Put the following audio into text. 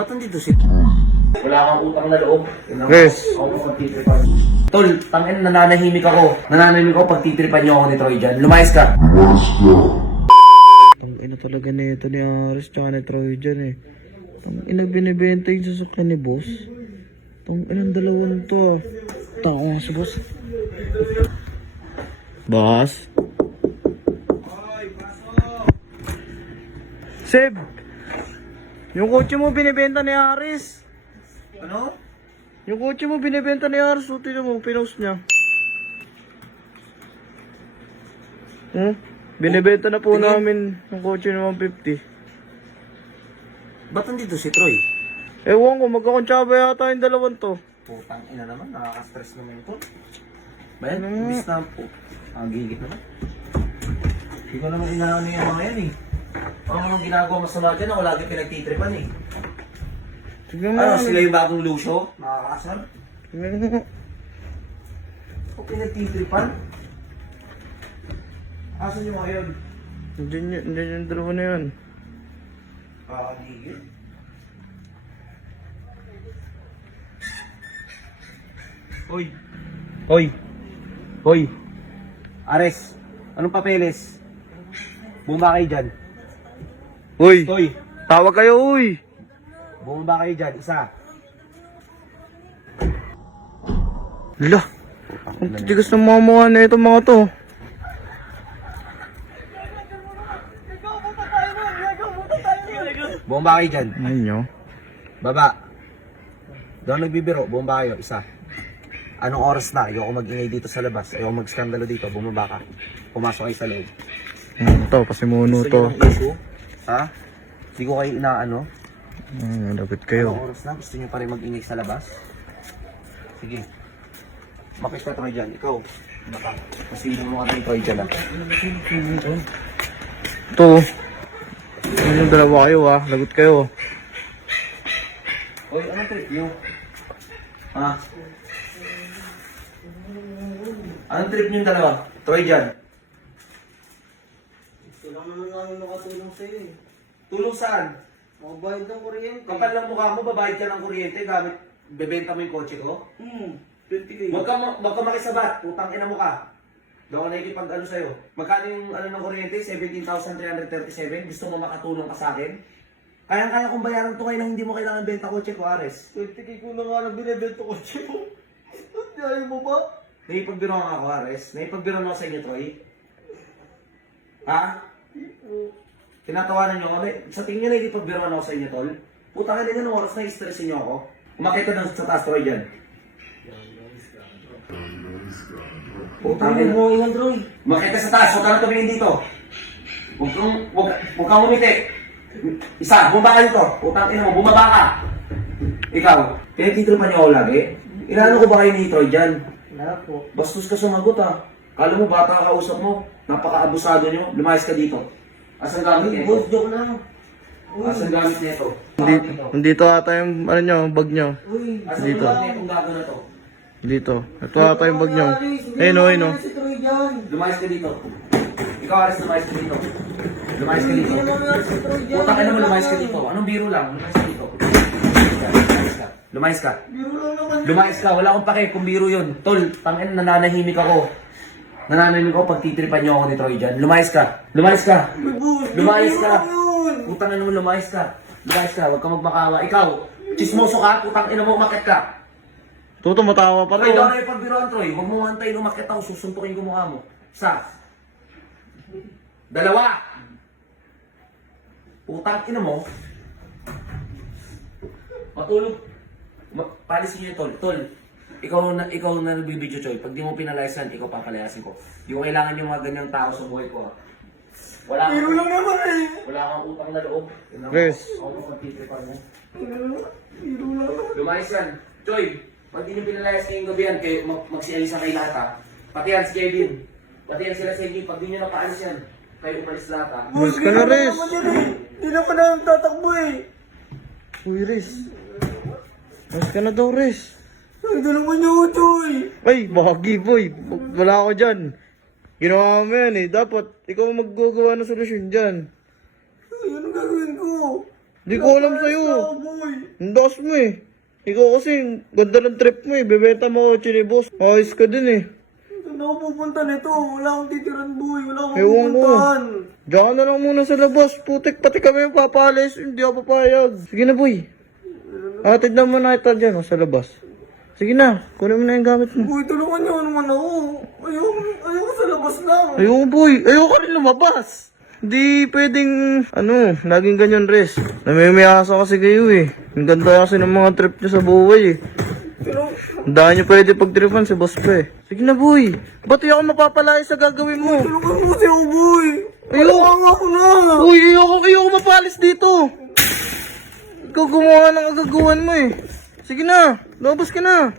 Ba't nandito si... Wala kang utang na loob. Yes. Ako pagtitripan. Tol, tangin, nananahimik ako. Nananahimik ako pag titripan niyo ako ni Troy dyan. Lumayas ka. Ang ina talaga nito ni Aris tsaka ni Troy dyan eh. Ang ina binibenta yung sasakyan ni boss. Ang inang dalawang to ah. Tao nga si boss. Boss? Seb! Yung kotse mo binibenta ni Aris. Ano? Yung kotse mo binibenta ni Aris. Suti mo, pinost niya. Binibenta na po Tingin. namin yung kotse ng 150. Ba't nandito si Troy? Ewan ko, magkakontsaba yata yung dalawang to. Putang ina naman, nakaka-stress naman ito. Bayan, imbis na po. Ang gigit naman. Hindi ko naman inaano yung mga yan eh. Ano nang ginagawa masama dyan ako lagi pinagtitripan eh. Tignan mo. Ano, sila yung bagong Lucio? Nakakasar? Tignan mo. Ako pinagtitripan? Asan yung mga yun? Hindi yung dalawa na yun. Kakagigit. Hoy! Hoy! Hoy! Ares! Anong papeles? Bumaba kayo dyan. Uy! Hoy! Tawag kayo, uy! Bumaba kayo dyan. Isa. Hala! Ang titigas ng mga mukha na itong mga to. Bumaba kayo dyan. Ayun nyo. Baba. Doon nagbibiro. Bumaba kayo. Isa. Anong oras na? Ayoko mag-ingay dito sa labas. Ayoko mag-skandalo dito. Bumaba ka. Pumasok kayo sa loob. Ito, pasimuno Gusto to. nyo ng issue? Ha? Hindi ko kayo inaano? Lapit kayo. Anong oras na? Gusto nyo pa rin mag-ingay sa labas? Sige. Bakit ka Troy dyan? Ikaw. Baka. Masino mo ka ng Troy dyan ah. Ito. Yung dalawa kayo ah. Lagot kayo. Hoy, anong trip nyo? Ha? Anong trip nyo yung dalawa? Troy dyan. Gusto lang naman namin makatulong sa'yo eh. Tulong saan? Makabayad ng kuryente. Kapal lang mukha mo, babayad ka ng kuryente gamit bebenta mo yung kotse ko? 20k. Huwag ka makisabat, putang ina mo ka. Daw ka nakikipag ano sa'yo. Magkano yung ano ng kuryente? 17,337? Gusto mo makatulong ka sa akin? Kaya kong bayaran to kayo na hindi mo kailangan benta kotse ko, Ares. 20k ko na nga lang binibento ko siya mo. Ayaw mo ba? Naipagbiro nga ako, Ares. Naipagbiro na ako sa inyo, Troy. Ha? Tinatawanan nyo kami. Sa tingin nyo na naipagbiro na ako sa inyo, Tol. Putang ina nyo, oras na i-stressin nyo ako. Umakit ka sa taas, Troy, dyan. Putang ina. mo iwan, Troy. Umakit ka sa taas, huwag ka na tumingin dito. Huwag kang umiti. Isa, bumaba ka dito. Putang ina mo, bumaba ka. Ikaw, pinagtitripan niyo ako lagi. Inaano ko ba kayo ni Troy dyan? Wala po. Bastos ka sumagot ah. Kala mo bata ka kausap mo. Napaka-abusado nyo. Lumayas ka dito. Asan gamit nito? Boss, joke lang. Asan gamit nito? Nandito ata yung ano nyo, bag nyo. Uy, Asan Dito. gamit nitong gago na to? Dito. Ito ata yung bag nyo. Ayun o, ayun o. Si Troy dyan. Lumayas ka dito. Ikaw, Ares, lumayas ka dito. Lumayas ka dito. Hindi naman nga si Troy dyan. Puta ka naman, lumayas ka dito. Anong biro lang? Lumayas ka dito. Lumayas ka. Biro lang naman. Lumayas ka. Wala akong pake kung biro yun. Tol, tangin, nananahimik ako. Nananahimik ako pag titripan niyo ako ni Troy dyan. Lumayas ka. Lumayas ka. Boss, Lumayas biro ka. lang yun. Putang ina mo, lumayas ka. Lumayas ka. Huwag ka magmakawa. Ikaw, chismoso ka. Putang ina mo, umakit ka. Tuto, matawa pa Troy, to. daw na yung pagbiroan, Troy. Huwag mo antayin umakit ako. Susuntukin ko mukha mo. Isa. Dalawa. Putang ina mo. Matulog. Palisin niyo, Tol. Tol, ikaw na nagbibideo, Choy. Pag di mo pinalayasan, ikaw papalayasin ko. Di ko kailangan yung mga ganyang tao sa buhay ko, ha. Wala Biro lang naman eh. Wala kang utang na loob. Yes. Ako pagtitripan mo. Biro lang naman. Lumayas yan. Choy, pag di nyo pinalayas ngayong gabi yan, kayo magsialisa kay lahat, ha. Pati yan si Kevin. Pati yan sila Sergey. Pag di nyo napaalis yan, kayo umalis lahat, ha. Mas ka na, Riz. Hindi naman namin tatakbo eh. Uy, Riz. Mas ka na daw, Riz. Ang dalawa niyo, Troy. Ay, baki, boy. Wala ako dyan. Ginawa mo yan eh. Dapat ikaw maggagawa ng solusyon dyan. Ay, anong gagawin ko? Di ko alam sa'yo. Ako, boy. Ang dakas mo eh. Ikaw kasi, ganda ng trip mo eh. Bebenta mo kotse ni boss. Ayos ka din eh. Saan ako pupunta nito? Wala akong titiran, boy. Wala akong Ewan ko. pupuntahan. Diyan ka na lang muna sa labas. Putik, pati kami yung papalis. Hindi ako papayag. Sige na boy. Atid na muna kita dyan sa labas. Sige na, kunin mo na yung gamit mo. Boy, tulungan niyo naman ako. Ayoko sa labas lang. Ayoko boy, ayoko rin lumabas. Hindi pwedeng, laging ganyan res. Namimiyasa kasi kayo eh. Ang ganda kasi ng mga trip nyo sa buhay eh. Pero, Ang dahil nyo pwede pagtripan si boss pa eh. Sige na boy, ba't ako mapapalaya sa gagawin mo? tulungan mo si ako, boy. Ayoko. Tulungan ako na. Uy, ayoko mapalis dito. Ikaw gumawa ng agagawan mo eh. Sige na, lumabas ka na.